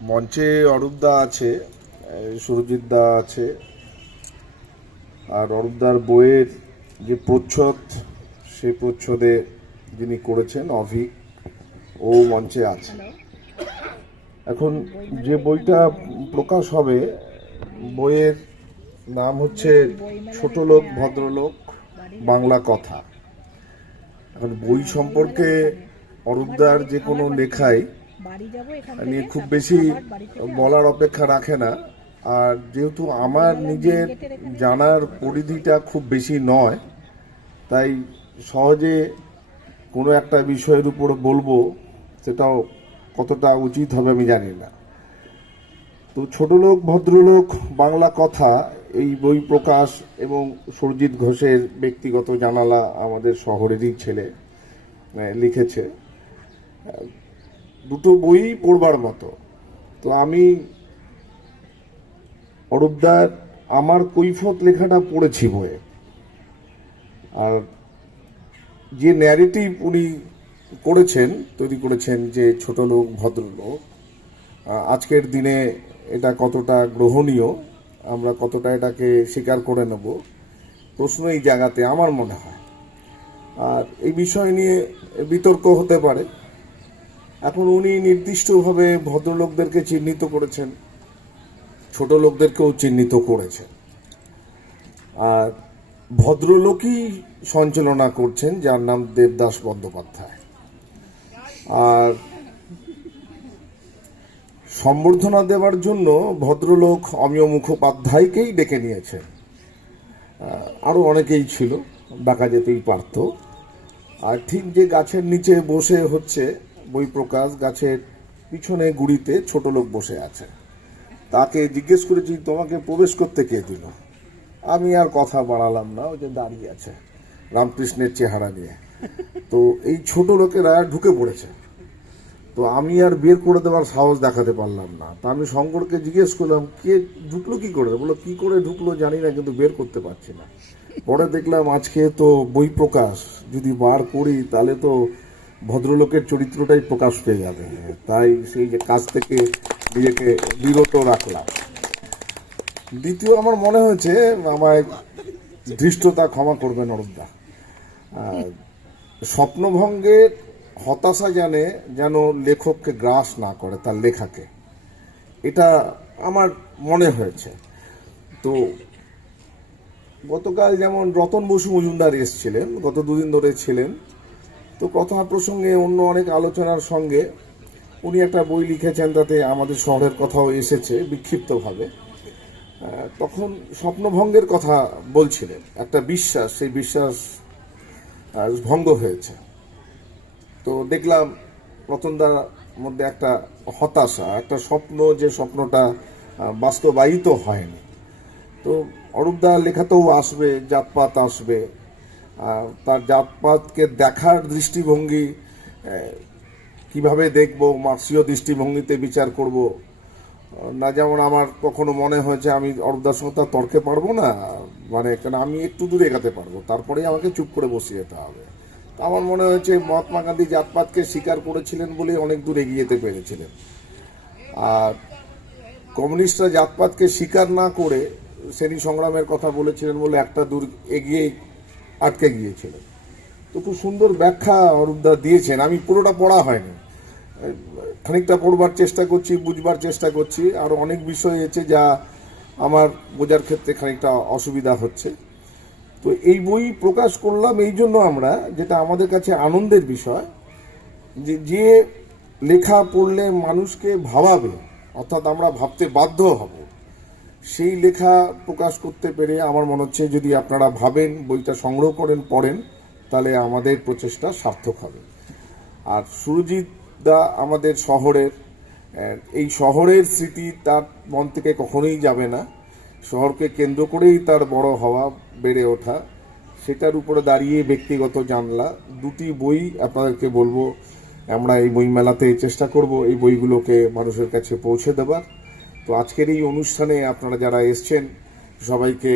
মঞ্চে অরূপদা আছে, সুরজিৎ দা আছে, আর অরূপদার বইয়ের যে প্রচ্ছদ, সেই প্রচ্ছদে যিনি করেছেন অভিক, ও মঞ্চে আছে। এখন যে বইটা প্রকাশ হবে, বইয়ের নাম হচ্ছে ছোট লোক ভদ্রলোক বাংলা কথা। এখন বই সম্পর্কে অরূপদার যে কোনো লেখাই নিয়ে খুব বেশি বলার অপেক্ষা রাখে না। আর যেহেতু আমার নিজের জানার পরিধিটা খুব বেশি নয়, তাই সহজে কোনো একটা বিষয়ের উপর বলবো সেটাও কতটা উচিত হবে আমি জানি না। তো ছোট লোক ভদ্রলোক বাংলা কথা, এই বই প্রকাশ এবং সুরজিৎ ঘোষের ব্যক্তিগত জানালা, আমাদের শহরেরই ছেলে লিখেছে। দুটো বই পড়বার মতো। তো আমি অরূপদার আমার কৈফত লেখাটা পড়েছি বইয়ে, আর যে ন্যারেটিভ উনি করেছেন, তৈরি করেছেন, যে ছোট লোক ভদ্রলোক, আজকের দিনে এটা কতটা গ্রহণীয়, আমরা কতটা এটাকে স্বীকার করে নেব, প্রশ্ন এই জায়গাতে আমার মনে হয়। আর এই বিষয় নিয়ে বিতর্ক হতে পারে। এখন উনি নির্দিষ্টভাবে ভদ্রলোকদেরকে চিহ্নিত করেছেন, ছোট লোকদেরকেও চিহ্নিত করেছেন, আর ভদ্রলোকই সঞ্চালনা করছেন যার নাম দেবদাস বন্দ্যোপাধ্যায়। আর সম্বর্ধনা দেওয়ার জন্য ভদ্রলোক অমিয় মুখোপাধ্যায়কেই ডেকে নিয়েছেন। আরও অনেকেই ছিল, ডাকা যেতেই পারত। আর ঠিক যে গাছের নিচে বসে হচ্ছে বই প্রকাশ, গাছের পিছনে গুড়িতে ছোট লোক বসে আছে। তাকে জিজ্ঞেস করেছি, তোমাকে প্রবেশ করতে কে দিল? আমি আর কথা বাড়ালাম না, ওই যে দাঁড়িয়ে আছে রামকৃষ্ণের চেহারা নিয়ে। তো এই ছোট লোকেরা ঢুকে পড়েছে। তো আমি আর বের করে দেওয়ার সাহস দেখাতে পারলাম না। তা আমি শঙ্করকে জিজ্ঞেস করলাম, কে ঢুকলো কি করে? বললো, কি করে ঢুকলো জানি না, কিন্তু বের করতে পারছি না। পরে দেখলাম আজকে তো বই প্রকাশ, যদি বার করি তাহলে তো ভদ্রলোকের চরিত্রটাই প্রকাশ পেয়ে যাবে। তাই সেই যে কাজ থেকে নিজেকে বিরত রাখলাম। দ্বিতীয়, আমার মনে হয়েছে, আমায় ধৃষ্টতা ক্ষমা করবেন অরূপদা, স্বপ্নভঙ্গের হতাশা যেন লেখককে গ্রাস না করে, তার লেখাকে, এটা আমার মনে হয়েছে। তো গতকাল যেমন রতন বসু মজুমদার এসেছিলেন, গত দুদিন ধরে ছিলেন, তো কথা প্রসঙ্গে অন্য অনেক আলোচনার সঙ্গে উনি একটা বই লিখেছেন, তাতে আমাদের শহরের কথাও এসেছে বিক্ষিপ্তভাবে। তখন স্বপ্নভঙ্গের কথা বলছিলেন, একটা বিশ্বাস, সেই বিশ্বাস ভঙ্গ হয়েছে। তো দেখলাম রতনদার মধ্যে একটা হতাশা, একটা স্বপ্ন, যে স্বপ্নটা বাস্তবায়িত হয়নি। তো অরূপদার লেখাতেও আসবে, জাতপাত আসবে, তার জাতপাতকে দেখার দৃষ্টিভঙ্গি কিভাবে দেখব, মার্ক্সীয় দৃষ্টিভঙ্গিতে বিচার করব না। যেমন আমার কখনো মনে হয়েছে আমি অরূপদার সঙ্গে তার তর্কে পারবো না, মানে কেন আমি একটু দূরে এগাতে পারবো, তারপরেই আমাকে চুপ করে বসিয়ে যেতে হবে। তা আমার মনে হয়েছে মহাত্মা গান্ধী জাতপাতকে স্বীকার করেছিলেন বলে অনেক দূর এগিয়ে যেতে পেরেছিলেন, আর কমিউনিস্টরা জাতপাতকে স্বীকার না করে শ্রেণী সংগ্রামের কথা বলেছিলেন বলে একটা দূর এগিয়ে আটকে গিয়েছিলেন। তো খুব সুন্দর ব্যাখ্যা অরূপদা দিয়েছেন। আমি পুরোটা পড়া হয়নি, খানিকটা পড়বার চেষ্টা করছি, বুঝবার চেষ্টা করছি। আরও অনেক বিষয় আছে যা আমার বোঝার ক্ষেত্রে খানিকটা অসুবিধা হচ্ছে। তো এই বই প্রকাশ করলাম এই জন্য আমরা, যেটা আমাদের কাছে আনন্দের বিষয়, যে লেখা পড়লে মানুষকে ভাবাবে, অর্থাৎ আমরা ভাবতে বাধ্য হব, সেই লেখা প্রকাশ করতে পেরে আমার মনে হচ্ছে যদি আপনারা ভাবেন, বইটা সংগ্রহ করেন, পড়েন, তাহলে আমাদের প্রচেষ্টা সার্থক হবে। আর সুরজিৎ দা আমাদের শহরের, এই শহরের স্মৃতি তার মন থেকে কখনোই যাবে না। শহরকে কেন্দ্র করেই তার বড় হওয়া, বেড়ে ওঠা, সেটার উপরে দাঁড়িয়ে ব্যক্তিগত জানলা। দুটি বই আপনাদেরকে বলবো, আমরা এই বইমেলাতে চেষ্টা করব এই বইগুলোকে মানুষের কাছে পৌঁছে দেবার। তো আজকের এই অনুষ্ঠানে আপনারা যারা এসছেন সবাইকে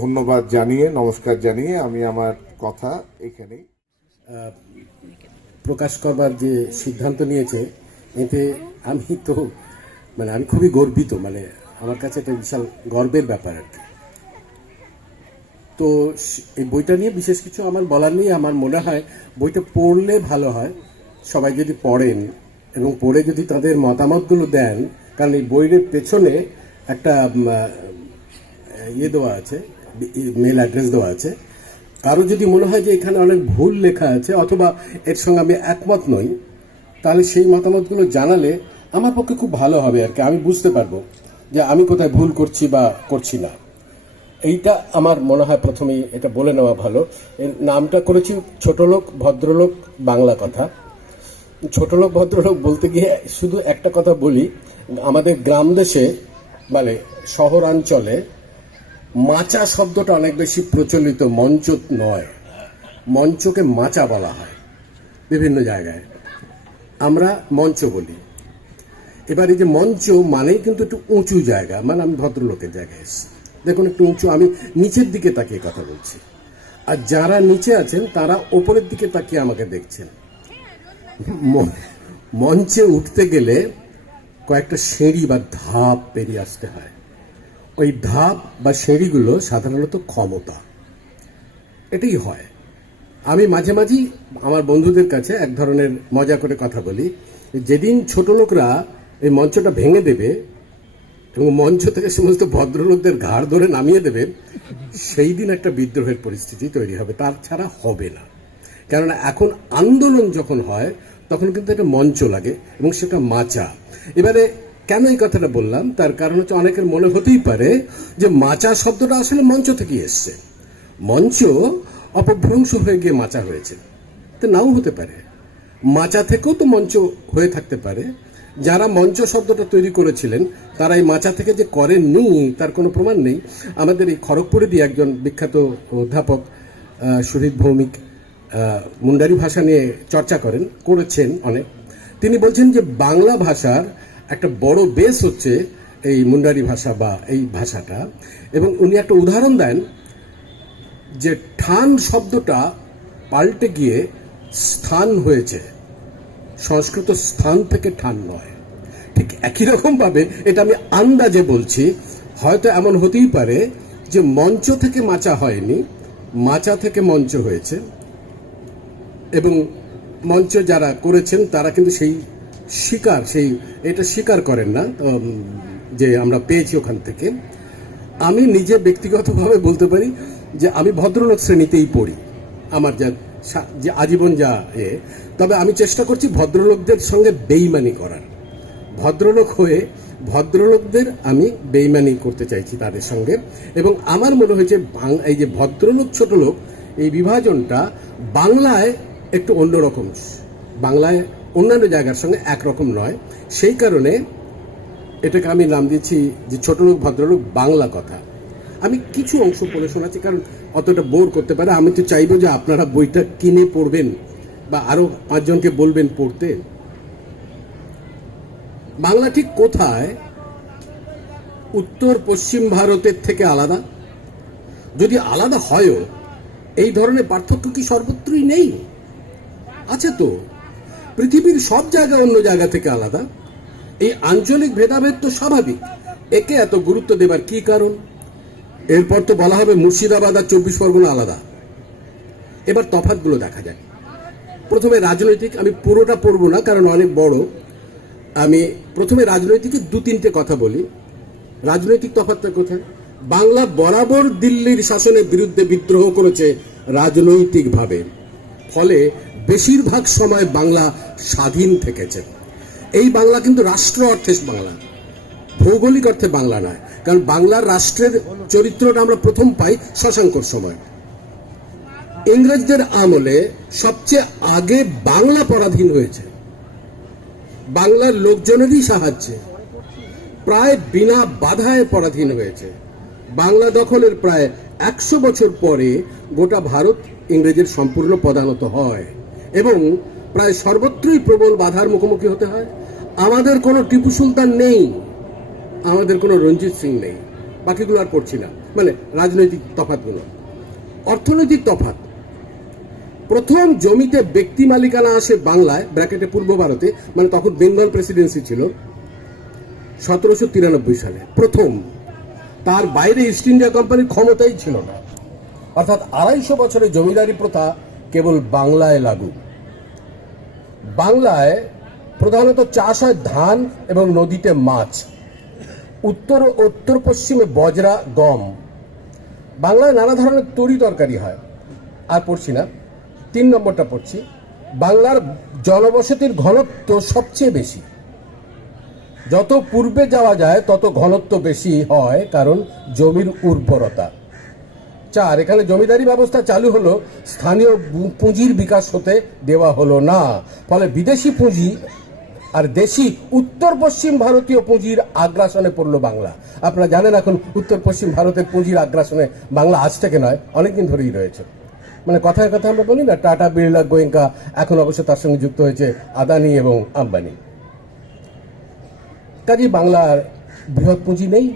ধন্যবাদ জানিয়ে, নমস্কার জানিয়ে আমি আমার কথা এখানেই। প্রকাশ করবার যে সিদ্ধান্ত নিয়েছে, এতে আমি তো মানে আমি খুবই গর্বিত, মানে আমার কাছে একটা বিশাল গর্বের ব্যাপার আর কি। তো এই বইটা নিয়ে বিশেষ কিছু আমার বলার নেই। আমার মনে হয় বইটা পড়লে ভালো হয়, সবাই যদি পড়েন এবং পড়ে যদি তাদের মতামতগুলো দেন। কারণ এই বইয়ের পেছনে একটা ইয়ে দেওয়া আছে, মেল অ্যাড্রেস দেওয়া আছে। কারো যদি মনে হয় যে এখানে অনেক ভুল লেখা আছে অথবা এর সঙ্গে আমি একমত নই, তাহলে সেই মতামতগুলো জানালে আমার পক্ষে খুব ভালো হবে আর কি। আমি বুঝতে পারবো যে আমি কোথায় ভুল করছি বা করছি না। এইটা আমার মনে হয় প্রথমেই এটা বলে নেওয়া ভালো। এর নামটা করেছি ছোটলোক ভদ্রলোক বাংলা কথা। ছোটলোক ভদ্রলোক বলতে গিয়ে শুধু একটা কথা বলি, আমাদের গ্রাম দেশে মানে শহরাঞ্চলে মাচা শব্দটা অনেক বেশি প্রচলিত, মঞ্চ নয়। মঞ্চকে মাচা বলা হয় বিভিন্ন জায়গায়, আমরা মঞ্চ বলি। এবার এই যে মঞ্চ মানেই কিন্তু একটু উঁচু জায়গা, মানে আমি ভদ্রলোকের জায়গায় এসেছি, দেখুন একটু উঁচু, আমি নিচের দিকে তাকিয়ে কথা বলছি, আর যারা নিচে আছেন তারা ওপরের দিকে তাকিয়ে আমাকে দেখছেন। মঞ্চে উঠতে গেলে কয়েকটা সিঁড়ি বা ধাপ পেরিয়ে আসতে হয়। ওই ধাপ বা সিঁড়িগুলো সাধারণত ক্ষমতা, এটাই হয়। আমি মাঝে মাঝেই আমার বন্ধুদের কাছে এক ধরনের মজা করে কথা বলি, যেদিন ছোট লোকরা এই মঞ্চটা ভেঙে দেবে এবং মঞ্চ থেকে সমস্ত ভদ্রলোকদের ঘাড় ধরে নামিয়ে দেবে, সেই দিন একটা বিদ্রোহের পরিস্থিতি তৈরি হবে, তার ছাড়া হবে না। কেননা এখন আন্দোলন যখন হয় তখন কিন্তু একটা মঞ্চ লাগে এবং সেটা মাচা। এবারে কেন এই কথাটা বললাম, তার কারণ হচ্ছে অনেকের মনে হতেই পারে যে মাচা শব্দটা আসলে মঞ্চ থেকে এসছে, মঞ্চ অপভ্রংশ হয়ে গিয়ে মাচা হয়েছে। তো নাও হতে পারে, মাচা থেকেও তো মঞ্চ হয়ে থাকতে পারে। যারা মঞ্চ শব্দটা তৈরি করেছিলেন তারা এই মাচা থেকে যে করেননি তার কোনো প্রমাণ নেই। আমাদের এই খড়গপুরে দিয়ে একজন বিখ্যাত অধ্যাপক সুহৃদ ভৌমিক মুন্ডারি ভাষা নিয়ে চর্চা করেছেন অনেক। তিনি বলছেন যে বাংলা ভাষার একটা বড় বেস হচ্ছে এই মুন্ডারি ভাষা বা এই ভাষাটা, এবং উনি একটা উদাহরণ দেন যে ঠান শব্দটা পাল্টে গিয়ে স্থান হয়েছে, সংস্কৃত স্থান থেকে ঠান নয়। ঠিক একই রকম ভাবে এটা আমি আন্দাজে বলছি, হয়তো এমন হতেই পারে যে মঞ্চ থেকে মাচা হয়নি, মাচা থেকে মঞ্চ হয়েছে, এবং মঞ্চ যারা করেছেন তারা কিন্তু সেই এটা স্বীকার করেন না যে আমরা পেয়েছি ওখান থেকে। আমি নিজে ব্যক্তিগতভাবে বলতে পারি যে আমি ভদ্রলোক শ্রেণীতেই পড়ি, আমার যে আজীবন তবে আমি চেষ্টা করছি ভদ্রলোকদের সঙ্গে বেইমানি করার। ভদ্রলোক হয়ে ভদ্রলোকদের আমি বেইমানি করতে চাইছি তাদের সঙ্গে, এবং আমার মনে হয়েছে এই যে ভদ্রলোক ছোট লোক এই বিভাজনটা বাংলায় একটু অন্যরকম, বাংলায় অন্যান্য জায়গার সঙ্গে একরকম নয়। সেই কারণে এটাকে আমি নাম দিয়েছি যে ছোট লোক ভদ্রলোক বাংলা কথা। আমি কিছু অংশ পড়ে শোনাচ্ছি, কারণ অতটা বোর করতে পারে। আমি তো চাইবো যে আপনারা বইটা কিনে পড়বেন বা আরো 5 জনকে বলবেন পড়তে। বাংলা ঠিক কোথায় উত্তর পশ্চিম ভারতের থেকে আলাদা? যদি আলাদা হয়ও এই ধরনের পার্থক্য কি সর্বত্রই নেই? আছে তো, পৃথিবীর সব জায়গা অন্য জায়গা থেকে আলাদা। এই আঞ্চলিক ভেদাভেদ তো স্বাভাবিক, একে এত গুরুত্ব দেবার কি কারণ? এরপর তো বলা হবে মুর্শিদাবাদ আর 24 পরগনা আলাদা। এবার তফাৎগুলো দেখা যায়। প্রথমে রাজনৈতিক, আমি পুরোটা পড়বো না কারণ অনেক বড়। আমি প্রথমে রাজনৈতিকের 2-3টে কথা বলি। রাজনৈতিক তফাৎটা কোথায়? বাংলা বরাবর দিল্লির শাসনের বিরুদ্ধে বিদ্রোহ করেছে রাজনৈতিকভাবে, ফলে বেশিরভাগ সময় বাংলা স্বাধীন থেকেছে। এই বাংলা কিন্তু রাষ্ট্র অর্থে বাংলা, ভৌগোলিক অর্থে বাংলা নয়। কারণ বাংলার রাষ্ট্রের চরিত্রটা আমরা প্রথম পাই শশাঙ্কর সময়। ইংরেজদের আমলে সবচেয়ে আগে বাংলা পরাধীন হয়েছে বাংলার লোকজনেরই সাহায্যে, প্রায় বিনা বাধায় পরাধীন হয়েছে। বাংলা দখলের প্রায় 100 বছর পরে গোটা ভারত ইংরেজের সম্পূর্ণ পদানত হয় এবং প্রায় সর্বত্রই প্রবল বাধার মুখোমুখি হতে হয়। আমাদের কোনো টিপু সুলতান নেই, আমাদের কোনো রঞ্জিত সিং নেই, বাকিগুলো আর পড়ছি না। মানে রাজনৈতিক তফাৎগুলো। অর্থনৈতিক তফাৎ, প্রথম জমিতে ব্যক্তি মালিকানা আসে বাংলায়, ব্র্যাকেটে পূর্ব ভারতে, মানে তখন বেঙ্গল প্রেসিডেন্সি ছিল, 1793 সালে প্রথম। তার বাইরে ইস্ট ইন্ডিয়া কোম্পানির ক্ষমতাই ছিল না। অর্থাৎ 250 বছরের জমিদারি প্রথা কেবল বাংলায় লাগু। বাংলায় প্রধানত চাষ হয় ধান এবং নদীতে মাছ। উত্তর ও উত্তর পশ্চিমে বজরা, গম। বাংলায় নানা ধরনের তরি তরকারি হয়। আর পড়ছি না, 3 নম্বরটা পড়ছি। বাংলার জনবসতির ঘনত্ব সবচেয়ে বেশি। যত পূর্বে যাওয়া যায় তত ঘনত্ব বেশি হয়, কারণ জমির উর্বরতা। 4, এখানে জমিদারি ব্যবস্থা চালু হলো, স্থানীয় পুঁজির বিকাশ হতে দেওয়া হলো না। ফলে বিদেশি পুঁজি আর দেশি উত্তর পশ্চিম ভারতীয় পুঁজির আগ্রাসনে পড়লো বাংলা। আপনারা জানেন এখন উত্তর পশ্চিম ভারতের পুঁজির আগ্রাসনে বাংলা আজ থেকে নয়, অনেকদিন ধরেই রয়েছে। মানে কথায় কথা আমরা বলি না, টাটা, বিড়লা, গোয়েঙ্কা, এখন অবশ্য তার সঙ্গে যুক্ত হয়েছে আদানি এবং আম্বানি। কাজেই বাংলার বৃহৎ পুঁজি নেই।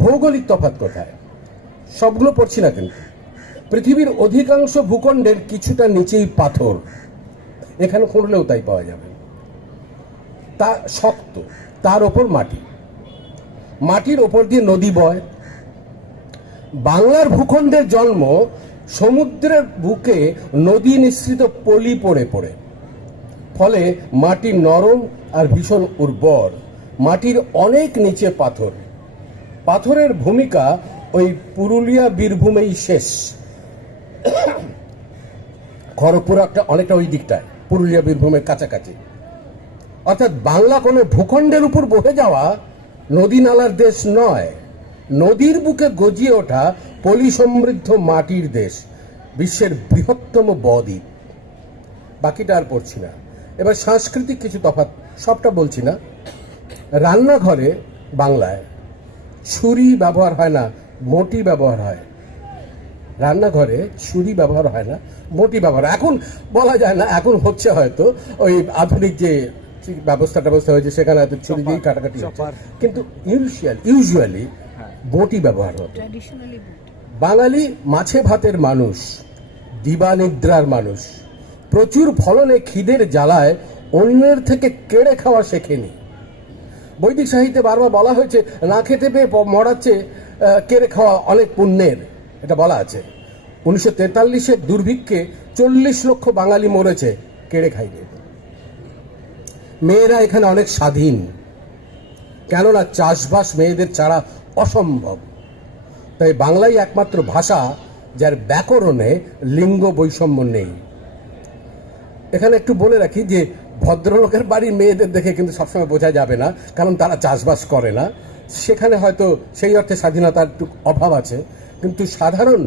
ভৌগোলিক তফাৎ কোথায়? সবগুলো পড়ছি না, কিন্তু পৃথিবীর অধিকাংশ ভূখণ্ডের কিছুটা নিচেই পাথর। এখানে খুঁড়লেও তাই পাওয়া যাবে। তা শক্ত, তার ওপর মাটি, মাটির ওপর দিয়ে নদী বয়। বাংলার ভূখণ্ডের জন্ম সমুদ্রের বুকে নদী নিঃসৃত পলি পড়ে পড়ে। ফলে মাটি নরম আর ভীষণ উর্বর। মাটির অনেক নিচে পাথর। পাথরের ভূমিকা ওই পুরুলিয়া বীরভূমেই শেষ। খড়গপুর অনেকটা ওই দিকটায়, পুরুলিয়া বীরভূমের কাছাকাছি। অর্থাৎ বাংলা কোনো ভূখণ্ডের উপর বহে যাওয়া নদী নালার দেশ নয়, নদীর বুকে গজিয়ে ওঠা পলি সমৃদ্ধ মাটির দেশ, বিশ্বের বৃহত্তম বদ্বীপ। বাকিটা আর পড়ছি না। এবার সাংস্কৃতিক কিছু তফাৎ, সবটা বলছি না। রান্নাঘরে বাংলায় ছুরি ব্যবহার হয় না, মটি ব্যবহার হয়। রান্নাঘরে ছুরি ব্যবহার হয় না, মটি ব্যবহার। এখন বলা যায় না, এখন হচ্ছে হয়তো ওই আধুনিক যে ব্যবস্থা হয়েছে, সেখানে হয়তো ছুরি দিয়ে কাটাকাটি হচ্ছে, কিন্তু ইউজুয়ালি বটি ব্যবহার হতো। বাঙালি মাছে ভাতের মানুষ, দিবানিদ্রার মানুষ। প্রচুর ফলনে খিদের জ্বালায় অন্যের থেকে কেড়ে খাওয়া শেখেনি। বৈদিক সাহিত্যে বারবার বলা হয়েছে, না খেতে পেয়ে মরাচ্ছে কেড়ে খাওয়া অনেক পুণ্যের, এটা বলা আছে। 1943-এর দুর্ভিক্ষে 40 লক্ষ বাঙালি মরেছে কেড়ে খাইনি। মেয়েরা এখানে অনেক স্বাধীন, কেননা চাষবাস মেয়েদের ছাড়া অসম্ভব। তাই বাংলাই একমাত্র ভাষা যার ব্যাকরণে লিঙ্গ বৈষম্য নেই। এখানে একটু বলে রাখি যে ভদ্রলোকের বাড়ির মেয়েদের দেখে কিন্তু সবসময় বোঝা যাবে না, কারণ তারা চাষবাস করে না। সেখানে হয়তো সেই অর্থে স্বাধীনতার একটু অভাব আছে, কিন্তু সাধারণ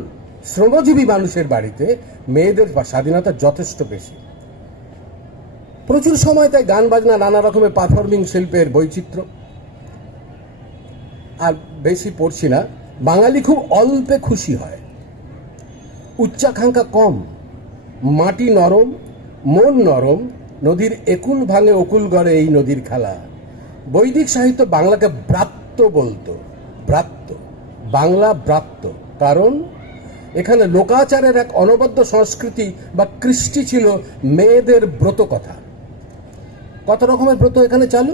শ্রমজীবী মানুষের বাড়িতে মেয়েদের স্বাধীনতা যথেষ্ট বেশি। প্রচুর সময় তাই গান বাজনা, নানা রকমের পারফর্মিং শিল্পের বৈচিত্র্য। আর বেশি পড়ছি না। বাঙালি খুব অল্পে খুশি হয়, উচ্চাকাঙ্ক্ষা কম, মাটি নরম, মন নরম, নদীর একুল ভাঙে অকুল গড়ে এই নদীর খেলা। বৈদিক সাহিত্য বাংলাকে ব্রাত্য বলতো, ব্রাত্য, বাংলা ব্রাত্য, কারণ এখানে লোকাচারের এক অনবদ্য সংস্কৃতি বা কৃষ্টি ছিল। মেয়েদের ব্রত কথা, কত রকমের ব্রত এখানে চালু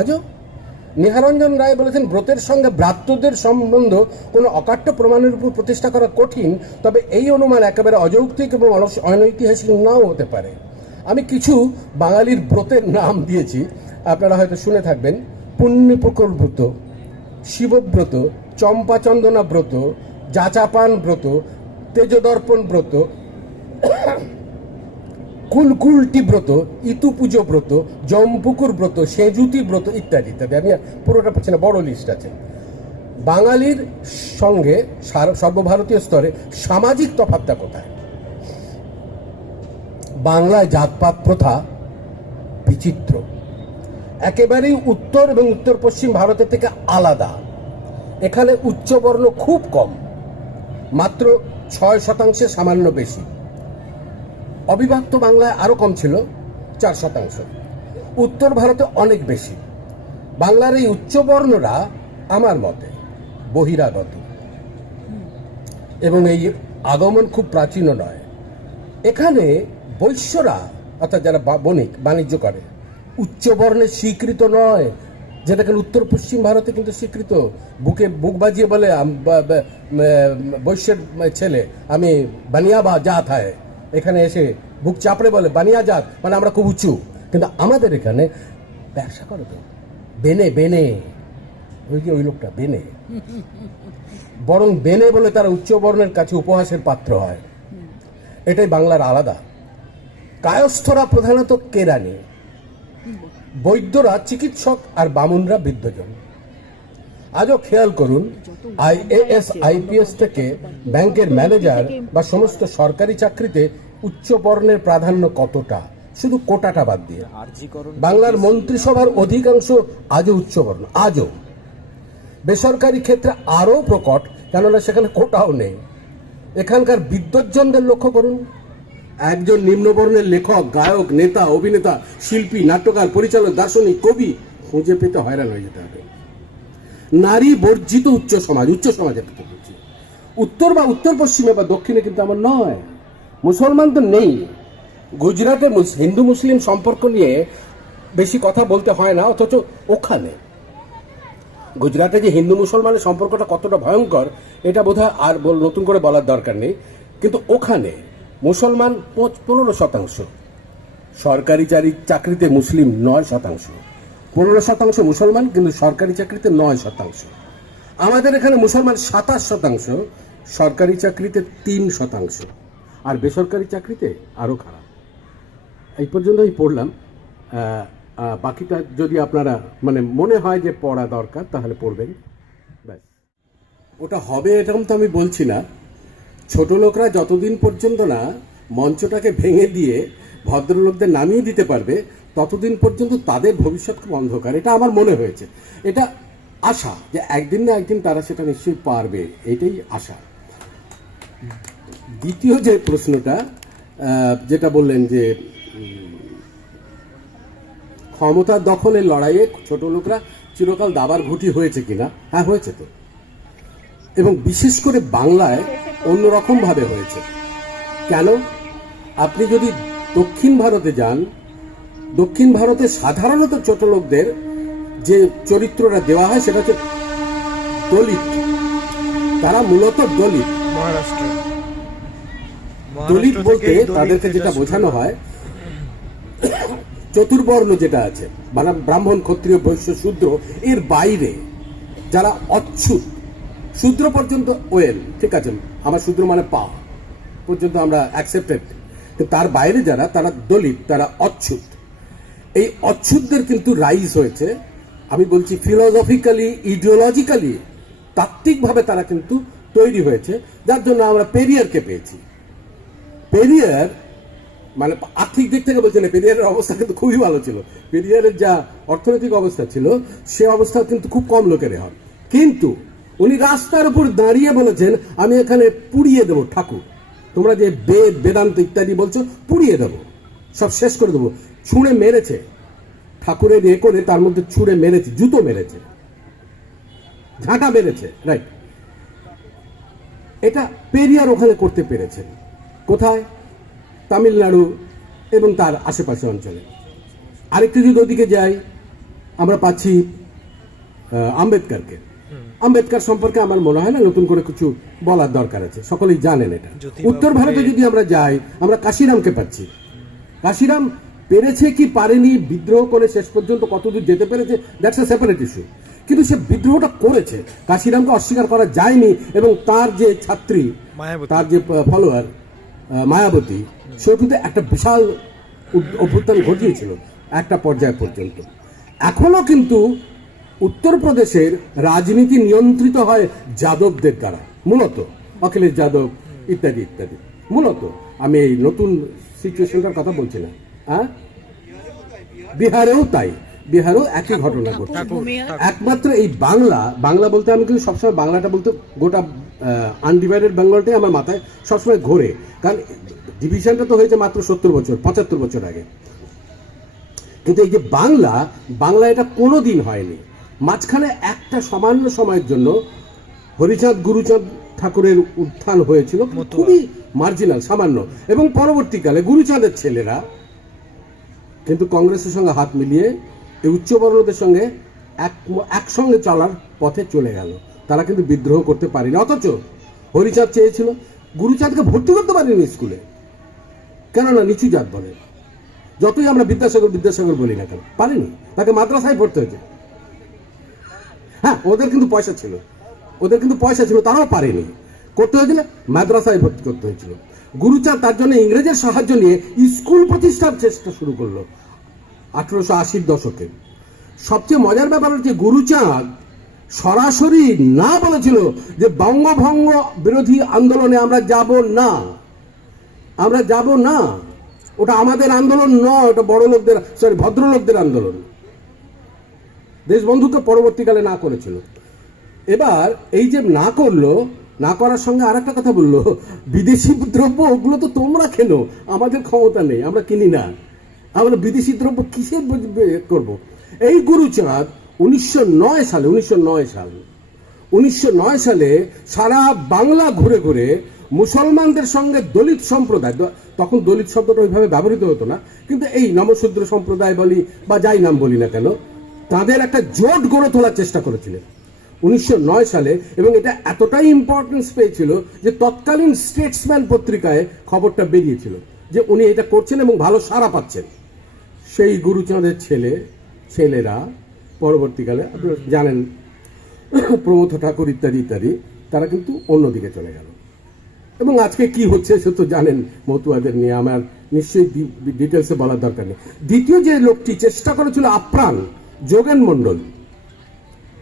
আজও। নিহারঞ্জন রায় বলেছেন, ব্রতের সঙ্গে ব্রাত্যদের সম্বন্ধ কোনো অকাট্য প্রমাণের উপর প্রতিষ্ঠা করা কঠিন, তবে এই অনুমান একেবারে অযৌক্তিক এবং অনৈতিহাসিক নাও হতে পারে। আমি কিছু বাঙালির ব্রতের নাম দিয়েছি, আপনারা হয়তো শুনে থাকবেন। পুণ্যপুকুর ব্রত, শিবব্রত, চম্পাচন্দনা ব্রত, যাচাপান ব্রত, তেজদর্পণ ব্রত, কুলকুলটি ব্রত, ইতুপুজো ব্রত, জম্পুকুর ব্রত, সেজুতি ব্রত ইত্যাদি ইত্যাদি। আমি পুরোটা পাচ্ছি না, বড় লিস্ট আছে। বাঙালির সঙ্গে সর্বভারতীয় স্তরে সামাজিক তফাৎটা কোথায়? বাংলায় জাতপাত প্রথা বিচিত্র, একেবারেই উত্তর এবং উত্তর পশ্চিম ভারতের থেকে আলাদা। এখানে উচ্চবর্ণ খুব কম, মাত্র 6% সামান্য বেশি। অবিভক্ত বাংলায় আরো কম ছিল, 4%। উত্তর ভারতে অনেক বেশি। বাংলার এই উচ্চবর্ণরা আমার মতে বহিরাগত, এবং এই আগমন খুব প্রাচীন নয়। এখানে বৈশ্যরা, অর্থাৎ যারা বণিক বাণিজ্য করে, উচ্চবর্ণে স্বীকৃত নয়, যেটা কিনা উত্তর পশ্চিম ভারতে কিন্তু স্বীকৃত। বুকে বুক বাজিয়ে বলে বৈশ্যের ছেলে আমি বানিয়া বা জাত হয়, এখানে এসে বুক চাপড়ে বলে বানিয়া জাত, মানে আমরা খুব উঁচু। কিন্তু আমাদের এখানে ব্যবসা করে তো বেনে বেনে, ওই যে ওই লোকটা বেনে, বরং বেনে বলে তারা উচ্চ বর্ণের কাছে উপহাসের পাত্র হয়। এটাই বাংলার আলাদা। কায়স্থরা প্রধানত কেরানি, বৈদ্যরা চিকিৎসক, আর বামুনরা বৃদ্ধজন। আজও খেয়াল করুন, আইএএস আইপিএস থেকে ব্যাংকের ম্যানেজার বা সমস্ত সরকারি চাকরিতে উচ্চ বর্ণের প্রাধান্য কতটা, শুধু কোটাটা বাদ দিয়ে। বাংলার মন্ত্রিসভার অধিকাংশ আজও উচ্চবর্ণ, আজও। বেসরকারি ক্ষেত্রে আরও প্রকট, কেননা সেখানে কোটাও নেই। এখানকার বিদ্বজ্জনদের লক্ষ্য করুন, একজন নিম্নবর্ণের লেখক, গায়ক, নেতা, অভিনেতা, শিল্পী, নাট্যকার, পরিচালক, দার্শনিক, কবি খুঁজে পেতে হয়রান হয়ে যেতে হবে। নারী বর্জিত উচ্চ সমাজ, উচ্চ সমাজের কথা বলছি, উত্তর বা উত্তর পশ্চিমে বা দক্ষিণে কিন্তু আমার নয়। মুসলমান তো নেই। গুজরাটে হিন্দু মুসলিম সম্পর্ক নিয়ে বেশি কথা বলতে হয় না, অথচ ওখানে গুজরাটে যে হিন্দু মুসলমানের সম্পর্কটা কতটা ভয়ঙ্কর এটা বোধহয় আর নতুন করে বলার দরকার নেই। কিন্তু ওখানে মুসলমান 15%, সরকারি চাকরিতে মুসলিম 9%। 15% মুসলমান, কিন্তু সরকারি চাকরিতে 9%। আমাদের এখানে মুসলমান 27%, সরকারি চাকরিতে 3%, আর বেসরকারি চাকরিতে আরও খারাপ। এই পর্যন্তই পড়লাম। বাকিটা যদি আপনারা মানে মনে হয় যে পড়া দরকার তাহলে পড়বেন, ব্যাস। ওটা হবে এরকম তো আমি বলছি না। ছোট লোকরা যতদিন পর্যন্ত না মঞ্চটাকে ভেঙে দিয়ে ভদ্রলোকদের নামিয়ে দিতে পারবে, ততদিন পর্যন্ত তাদের ভবিষ্যৎ খুব অন্ধকার। এটা আমার মনে হয়েছে, এটা আশা যে একদিন না একদিন তারা সেটা নিশ্চয়ই পারবে, এটাই আশা। দ্বিতীয় যে প্রশ্নটা যেটা বললেন যে ক্ষমতার দখলের লড়াইয়ে ছোট লোকরা চিরকাল দাবার ঘুঁটি হয়েছে কিনা, হ্যাঁ হয়েছে তো, এবং বিশেষ করে বাংলায় অন্যরকম ভাবে হয়েছে। কেন? আপনি যদি দক্ষিণ ভারতে যান, দক্ষিণ ভারতে সাধারণত ছোট লোকদের যে চরিত্রটা দেওয়া হয় সেটা হচ্ছে দলিত। তারা মূলত দলিত। দলিত বলতে তাদেরকে যেটা বোঝানো হয়, চতুর্বর্ণ যেটা আছে, মানে ব্রাহ্মণ, ক্ষত্রিয়, বৈশ্য, শূদ্র, এর বাইরে যারা অচ্ছুত, শূদ্র পর্যন্ত ওয়েল, ঠিক আছে, আমার শূদ্র মানে পা পর্যন্ত আমরা অ্যাকসেপ্টেড, তার বাইরে যারা, তারা দলিত, তারা অচ্ছুত। এই অচ্ছুতদের কিন্তু রাইজ হয়েছে, আমি বলছি ফিলোসফিক্যালি, ইডিওলজিক্যালি, তাত্ত্বিকভাবে তারা কিন্তু তৈরি হয়েছে, যার জন্য আমরা পেরিয়ারকে পেয়েছি। পেরিয়ার মানে আর্থিক দিক থেকে বলছে না, পেরিয়ারের অবস্থা কিন্তু খুবই ভালো ছিল। পেরিয়ারের যা অর্থনৈতিক অবস্থা ছিল সে অবস্থা কিন্তু খুব কম লোকের হয়, কিন্তু উনি রাস্তার উপর দাঁড়িয়ে বলেছেন আমি এখানে পুড়িয়ে দেবো ঠাকুর, তোমরা যে বেদ বেদান্ত ইত্যাদি বলছো পুড়িয়ে দেবো, সব শেষ করে দেবো। ছুঁড়ে মেরেছে ঠাকুরের এ করে, তার মধ্যে ছুঁড়ে মেরেছে, জুতো মেরেছে, ঝাঁটা মেরেছে, রাইট। এটা পেরিয়ার ওখানে করতে পেরেছেন। কোথায়? তামিলনাড়ু এবং তার আশেপাশে অঞ্চলে। আরেকটু যদি ওদিকে যাই, আমরা পাচ্ছি আম্বেদকরকে। আম্বেদকর সম্পর্কে আমার মনে হয় না নতুন করে কিছু বলার দরকার আছে, সকলেই জানেন এটা। উত্তর ভারতে যদি আমরা যাই, আমরা কাশিরামকে পাচ্ছি। কাশিরাম পেরেছে কি পারেনি, বিদ্রোহ করে শেষ পর্যন্ত কতদূর যেতে পেরেছে, দ্যাটস আ সেপারেট ইস্যু, কিন্তু সে বিদ্রোহটা করেছে, কাশিরামকে অস্বীকার করা যায়নি। এবং তার যে ছাত্রী, তার যে ফলোয়ার মায়াবতী, সেও কিন্তু একটা বিশাল অভ্যুত্থান ঘটিয়েছিল একটা পর্যায় পর্যন্ত। এখনো কিন্তু উত্তরপ্রদেশের রাজনীতি নিয়ন্ত্রিত হয় যাদবদের দ্বারা, মূলত অখিলেশ যাদব ইত্যাদি ইত্যাদি। মূলত আমি এই নতুন সিচুয়েশনটার কথা বলছি না, হ্যাঁ, বিহারেও তাই, বিহারেও একই ঘটনা ঘটছে। একমাত্র এই বাংলা বলতে আমি কিন্তু সবসময় বাংলাটা বলতে গোটা আনডিভাইডেড বেঙ্গলটাই আমার মাথায় সবসময় ঘোরে, কারণ ডিভিশনটা তো হয়েছে মাত্র 75 বছর আগে। কিন্তু এই যে বাংলা এটা কোনোদিন হয়নি। মাঝখানে একটা সামান্য সময়ের জন্য হরিচাঁদ গুরুচাঁদ ঠাকুরের উত্থান হয়েছিল, খুবই মার্জিনাল, সামান্য, এবং পরবর্তীকালে গুরুচাঁদের ছেলেরা কিন্তু কংগ্রেসের সঙ্গে হাত মিলিয়ে এই উচ্চবর্ণদের সঙ্গে একসঙ্গে চলার পথে চলে গেল। তারা কিন্তু বিদ্রোহ করতে পারেনি। অথচ হরিচাঁদ চেয়েছিল, গুরুচাঁদকে ভর্তি করতে পারেনি স্কুলে, কেননা নিচু জাত বলে। যতই আমরা বিদ্যাসাগর বলি না কেন, পারেনি, তাকে মাদ্রাসায় পড়তে হয়েছে। হ্যাঁ, ওদের কিন্তু পয়সা ছিল, তারাও পারেনি, করতে হয়েছিল মাদ্রাসায় ভর্তি করতে হয়েছিল। গুরুচাঁদ তার জন্য ইংরেজের সাহায্য নিয়ে স্কুল প্রতিষ্ঠার চেষ্টা শুরু করলো 1880-র দশকে। সবচেয়ে মজার ব্যাপার হচ্ছে গুরুচাঁদ সরাসরি না বলেছিল যে বঙ্গভঙ্গ বিরোধী আন্দোলনে আমরা যাব না, ওটা আমাদের আন্দোলন নয়, ওটা ভদ্রলোকদের আন্দোলন। দেশবন্ধুকে পরবর্তীকালে না করেছিল। এবার এই যে না করার সঙ্গে আর একটা কথা বললো, বিদেশি দ্রব্য ওগুলো তো তোমরা কেনো, আমাদের ক্ষমতা নেই, আমরা কিনি না, আমরা বিদেশি দ্রব্য কিসের করব। এই গুরুচাঁদ 1909 সালে সারা বাংলা ঘুরে ঘুরে মুসলমানদের সঙ্গে দলিত সম্প্রদায়, তখন দলিত শব্দটা ওইভাবে ব্যবহৃত হতো না, কিন্তু এই নমশূদ্র সম্প্রদায় বলি বা যাই নাম বলি না কেন, তাদের একটা জোট গড়ে তোলার চেষ্টা করেছিলেন 1909 সালে। এবং এটা এতটাই ইম্পর্টেন্স পেয়েছিল যে তৎকালীন স্টেটসম্যান পত্রিকায় খবরটা বেরিয়েছিল যে উনি এটা করছেন এবং ভালো সাড়া পাচ্ছেন। সেই গুরুচাঁদের ছেলেরা পরবর্তীকালে আপনারা জানেন, প্রমথ ঠাকুর ইত্যাদি, তারা কিন্তু অন্যদিকে চলে গেল। এবং আজকে কি হচ্ছে সে তো জানেন, মতুয়াদের নিয়ে আমার নিশ্চয়ই ডিটেলসে বলার দরকার নেই। দ্বিতীয় যে লোকটি চেষ্টা করেছিল আপ্রাণ, যোগেন মণ্ডল,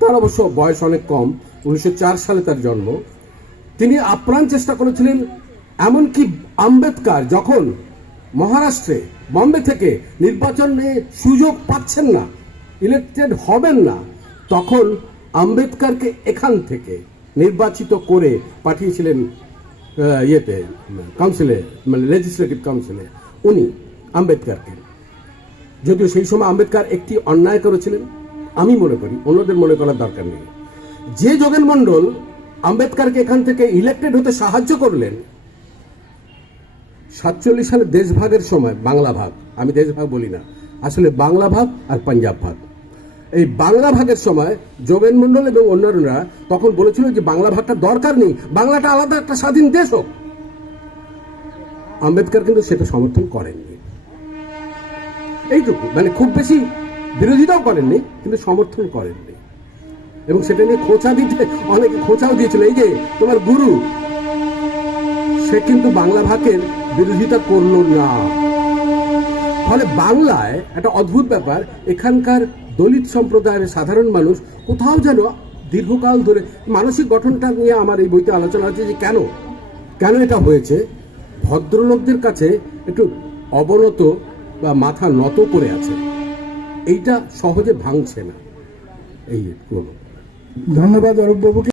তার অবশ্য বয়স অনেক কম, 1904 সালে তার জন্ম। তিনি আপ্রাণ চেষ্টা করেছিলেন, এমনকি আম্বেদকর যখন মহারাষ্ট্রে বম্বে থেকে নির্বাচনে সুযোগ পাচ্ছেন না, ইলেক্টেড হবেন না, তখন আম্বেদকরকে এখান থেকে নির্বাচিত করে পাঠিয়েছিলেন কাউন্সিলে, মানে লেজিসলেটিভ কাউন্সিলে, উনি আম্বেদকরকে। যদিও সেই সময় আম্বেদকর একটি অন্যায় করেছিলেন, আমি মনে করি, অন্যদের মনে করার দরকার নেই। যে যোগেন মণ্ডল আম্বেদকরকে এখান থেকে ইলেক্টেড হতে সাহায্য করলেন, 47 সালে দেশভাগের সময়, বাংলা ভাগ, আমি দেশভাগ বলি না, আসলে বাংলা ভাগ আর পাঞ্জাব ভাগ, এই বাংলা ভাগের সময় যোগেন মণ্ডল এবং অন্যরা তখন বলেছিল যে বাংলা ভাগটা দরকার নেই, বাংলাটা আলাদা একটা স্বাধীন দেশ হোক। আম্বেদকর কিন্তু সেটা সমর্থন করেননি। এইটুকু, মানে খুব বেশি বিরোধিতাও করেননি, কিন্তু সমর্থন করেননি। এবং সেটা নিয়ে অনেকে খোঁচাও দিয়েছিল। এই যে তোমার গুরু, সে কিন্তু বাংলা ভাগের বিরোধিতা করল না। ফলে বাংলায় একটা অদ্ভুত ব্যাপার, এখানকার দলিত সম্প্রদায়ের সাধারণ মানুষ কোথাও যেন দীর্ঘকাল ধরে, মানসিক গঠনটা নিয়ে আমার এই বইতে আলোচনা হচ্ছে যে কেন এটা হয়েছে, ভদ্রলোকদের কাছে একটু অবনত বা মাথা নত করে আছে, এইটা সহজে ভাঙছে না। এই ধন্যবাদ অরূপ বাবুকে।